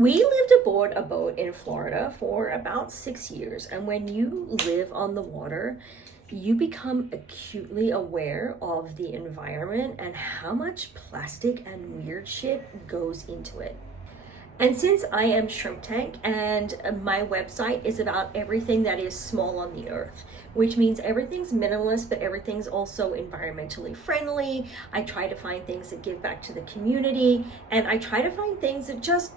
We lived aboard a boat in Florida for about 6 years, and when you live on the water, you become acutely aware of the environment and how much plastic and weird shit goes into it. And since I am Shrimp Tank and my website is about everything that is small on the earth, which means everything's minimalist, but everything's also environmentally friendly. I try to find things that give back to the community, and I try to find things that just,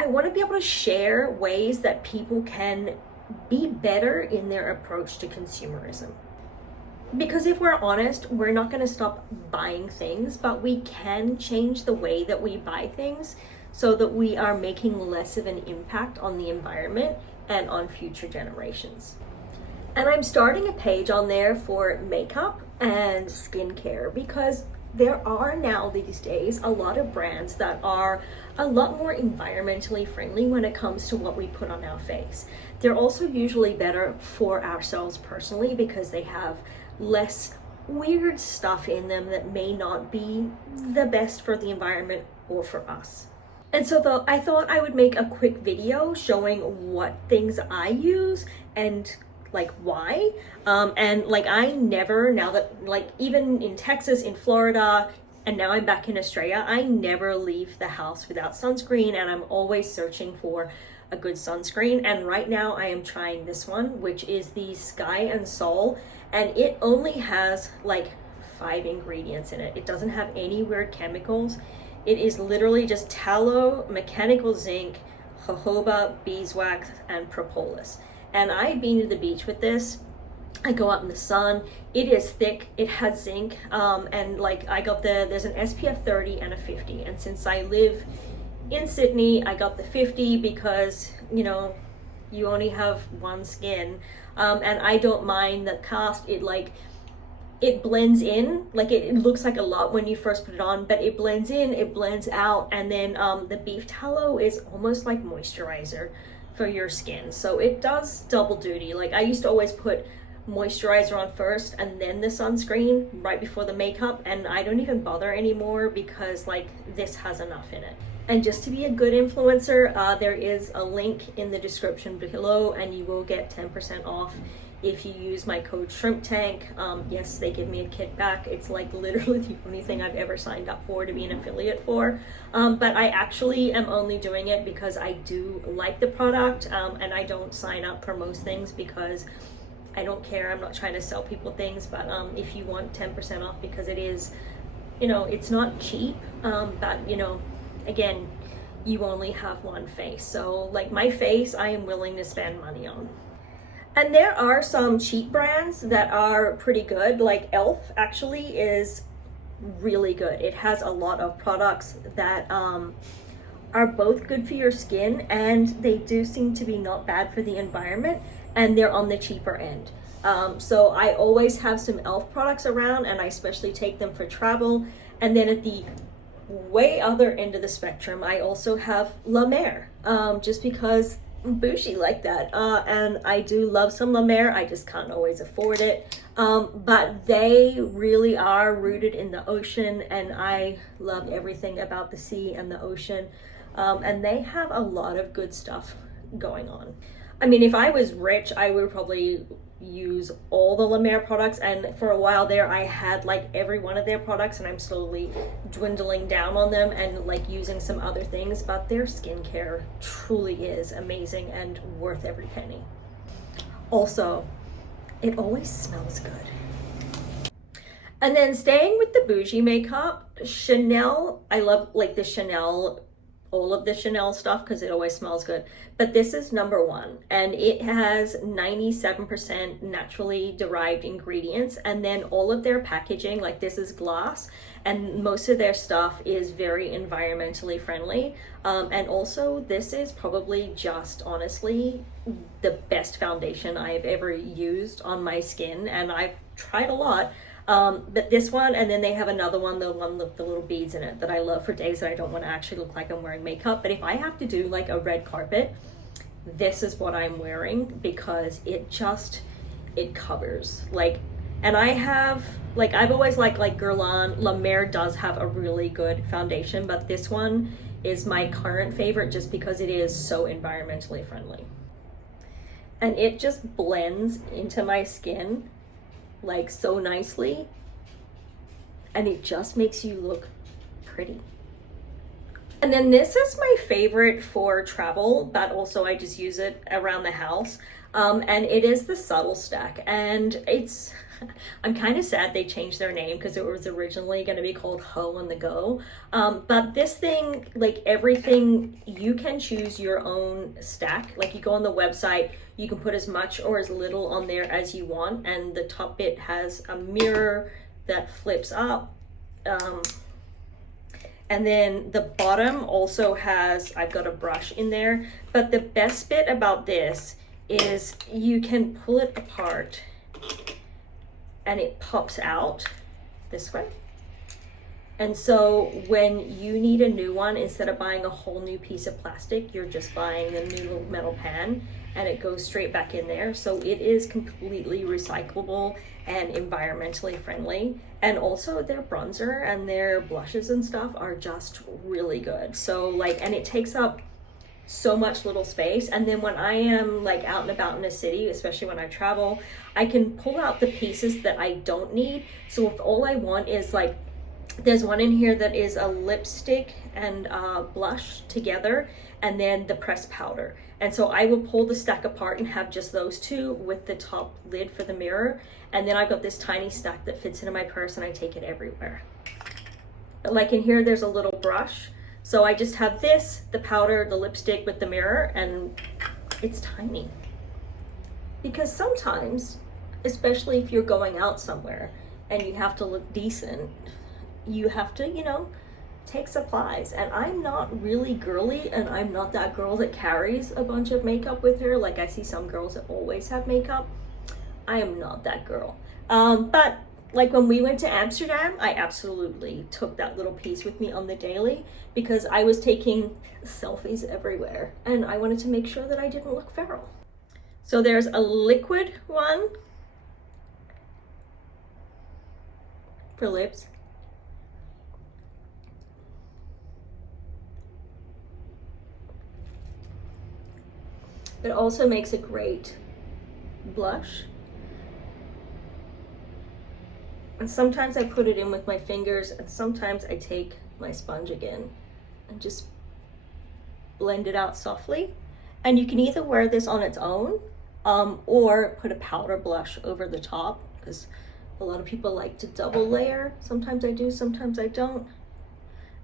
I want to be able to share ways that people can be better in their approach to consumerism. Because if we're honest, we're not going to stop buying things, but we can change the way that we buy things so that we are making less of an impact on the environment and on future generations. And I'm starting a page on there for makeup and skincare because there are now these days a lot of brands that are a lot more environmentally friendly when it comes to what we put on our face. They're also usually better for ourselves personally because they have less weird stuff in them that may not be the best for the environment or for us. And so I thought I would make a quick video showing what things I use and like why. I never, now that even in Texas, in Florida, and now I'm back in Australia, I never leave the house without sunscreen, and I'm always searching for a good sunscreen. And right now I am trying this one, which is the Sky and Sol, and it only has 5 ingredients in it. It doesn't have any weird chemicals. It is literally just tallow, mechanical zinc, jojoba, beeswax, and propolis. And I've been to the beach with this. I go out in the sun. It is thick. It has zinc. And I got there's an SPF 30 and a 50. And since I live in Sydney, I got the 50 because, you only have one skin. And I don't mind the cast. It blends in, it looks like a lot when you first put it on, but it blends in, it blends out, and then the beef tallow is almost like moisturizer for your skin. So it does double duty. I used to always put moisturizer on first and then the sunscreen right before the makeup, and I don't even bother anymore because this has enough in it. And just to be a good influencer, there is a link in the description below and you will get 10% off if you use my code Shrimp Tank. Yes, they give me a kickback. It's literally the only thing I've ever signed up for to be an affiliate for. But I actually am only doing it because I do like the product, and I don't sign up for most things because I don't care. I'm not trying to sell people things, but if you want 10% off, because it is, it's not cheap, but again, you only have one face. So my face, I am willing to spend money on. And there are some cheap brands that are pretty good. Elf actually is really good. It has a lot of products that are both good for your skin, and they do seem to be not bad for the environment, and they're on the cheaper end. So I always have some Elf products around, and I especially take them for travel. And then at the way other end of the spectrum, I also have La Mer, just because bougie like that, and I do love some La Mer. I just can't always afford it, but they really are rooted in the ocean, and I love everything about the sea and the ocean, and they have a lot of good stuff going on. I mean, if I was rich, I would probably use all the La Mer products, and for a while there I had every one of their products, and I'm slowly dwindling down on them and using some other things, but their skincare truly is amazing and worth every penny. Also, it always smells good. And then staying with the bougie makeup, Chanel, I love the Chanel, all of the Chanel stuff because it always smells good, but this is number one, and it has 97% naturally derived ingredients, and then all of their packaging, this is glass, and most of their stuff is very environmentally friendly, and also this is probably just honestly the best foundation I've ever used on my skin, and I've tried a lot. But this one, and then they have another one, the one with the little beads in it, that I love for days that I don't want to actually look like I'm wearing makeup. But if I have to do a red carpet, this is what I'm wearing because it covers. And I have, I've always liked Guerlain. La Mer does have a really good foundation, but this one is my current favorite just because it is so environmentally friendly. And it just blends into my skin like so nicely, and it just makes you look pretty. And then this is my favorite for travel, but also I just use it around the house. And it is the Subtl Stack, and it's, I'm kind of sad they changed their name because it was originally going to be called Ho on the Go. But this thing, like everything, you can choose your own stack. Like you go on the website, you can put as much or as little on there as you want, and the top bit has a mirror that flips up. And then the bottom also has, I've got a brush in there, but the best bit about this is you can pull it apart and it pops out this way. And so when you need a new one, instead of buying a whole new piece of plastic, you're just buying the new little metal pan and it goes straight back in there. So it is completely recyclable and environmentally friendly. And also their bronzer and their blushes and stuff are just really good. So like, and it takes up so much little space. And then when I am like out and about in a city, especially when I travel, I can pull out the pieces that I don't need. So if all I want is like, there's one in here that is a lipstick and blush together, and then the pressed powder. And so I will pull the stack apart and have just those two with the top lid for the mirror. And then I've got this tiny stack that fits into my purse and I take it everywhere. But like in here, there's a little brush. So I just have this, the powder, the lipstick with the mirror, and it's tiny. Because sometimes, especially if you're going out somewhere and you have to look decent, you have to, you know, take supplies. And I'm not really girly, and I'm not that girl that carries a bunch of makeup with her. Like I see some girls that always have makeup. I am not that girl. But like when we went to Amsterdam, I absolutely took that little piece with me on the daily because I was taking selfies everywhere and I wanted to make sure that I didn't look feral. So there's a liquid one for lips. It also makes a great blush. And sometimes I put it in with my fingers, and sometimes I take my sponge again and just blend it out softly. And you can either wear this on its own or put a powder blush over the top, because a lot of people like to double layer. Sometimes I do, sometimes I don't.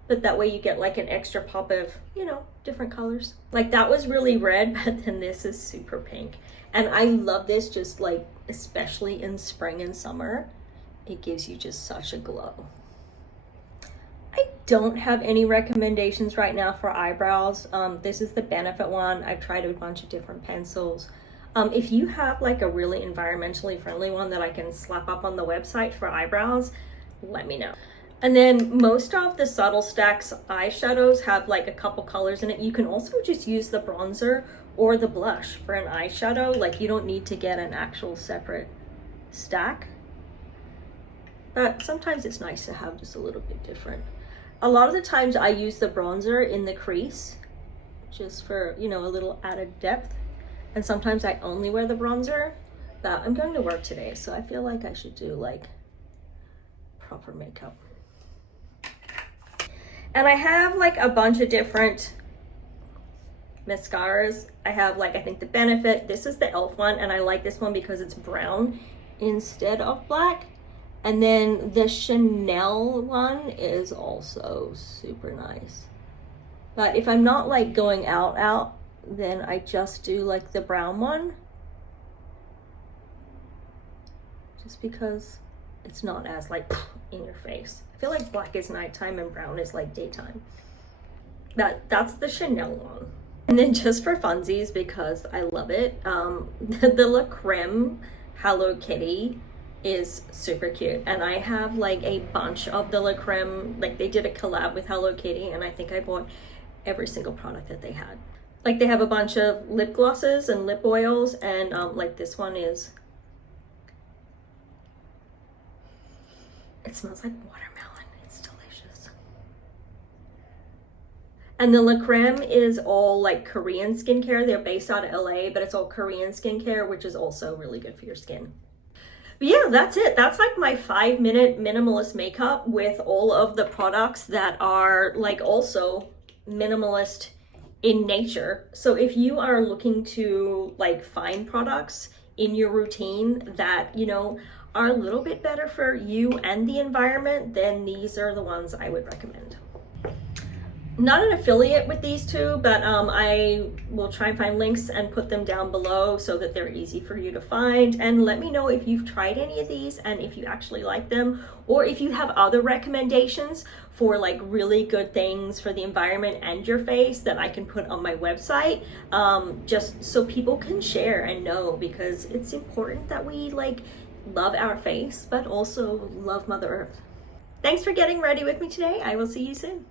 But that way you get like an extra pop of, you know, different colors. Like that was really red, but then this is super pink. And I love this just like, especially in spring and summer. It gives you just such a glow. I don't have any recommendations right now for eyebrows. This is the Benefit one. I've tried a bunch of different pencils. If you have like a really environmentally friendly one that I can slap up on the website for eyebrows, let me know. And then most of the Subtl Stack's eyeshadows have like a couple colors in it. You can also just use the bronzer or the blush for an eyeshadow. Like you don't need to get an actual separate stack. But sometimes it's nice to have just a little bit different. A lot of the times I use the bronzer in the crease just for, you know, a little added depth. And sometimes I only wear the bronzer, but I'm going to work today, so I feel like I should do like proper makeup. And I have like a bunch of different mascaras. I have like, I think the Benefit, this is the e.l.f. one, and I like this one because it's brown instead of black. And then the Chanel one is also super nice. But if I'm not like going out, then I just do like the brown one. Just because it's not as like in your face. I feel like black is nighttime and brown is like daytime. That's the Chanel one. And then just for funsies, because I love it, the La Creme Hello Kitty is super cute, and I have like a bunch of the La Creme. Like they did a collab with Hello Kitty, and I think I bought every single product that they had. Like they have a bunch of lip glosses and lip oils, and like this one is, it smells like watermelon. It's delicious. And the La Creme is all like Korean skincare. They're based out of LA, but it's all Korean skincare, which is also really good for your skin. But yeah, that's it. That's like my 5-minute minimalist makeup with all of the products that are like also minimalist in nature. So if you are looking to like find products in your routine that, you know, are a little bit better for you and the environment, then these are the ones I would recommend. Not an affiliate with these two, but I will try and find links and put them down below so that they're easy for you to find. And let me know if you've tried any of these and if you actually like them, or if you have other recommendations for like really good things for the environment and your face that I can put on my website, just so people can share and know, because it's important that we like love our face, but also love Mother Earth. Thanks for getting ready with me today. I will see you soon.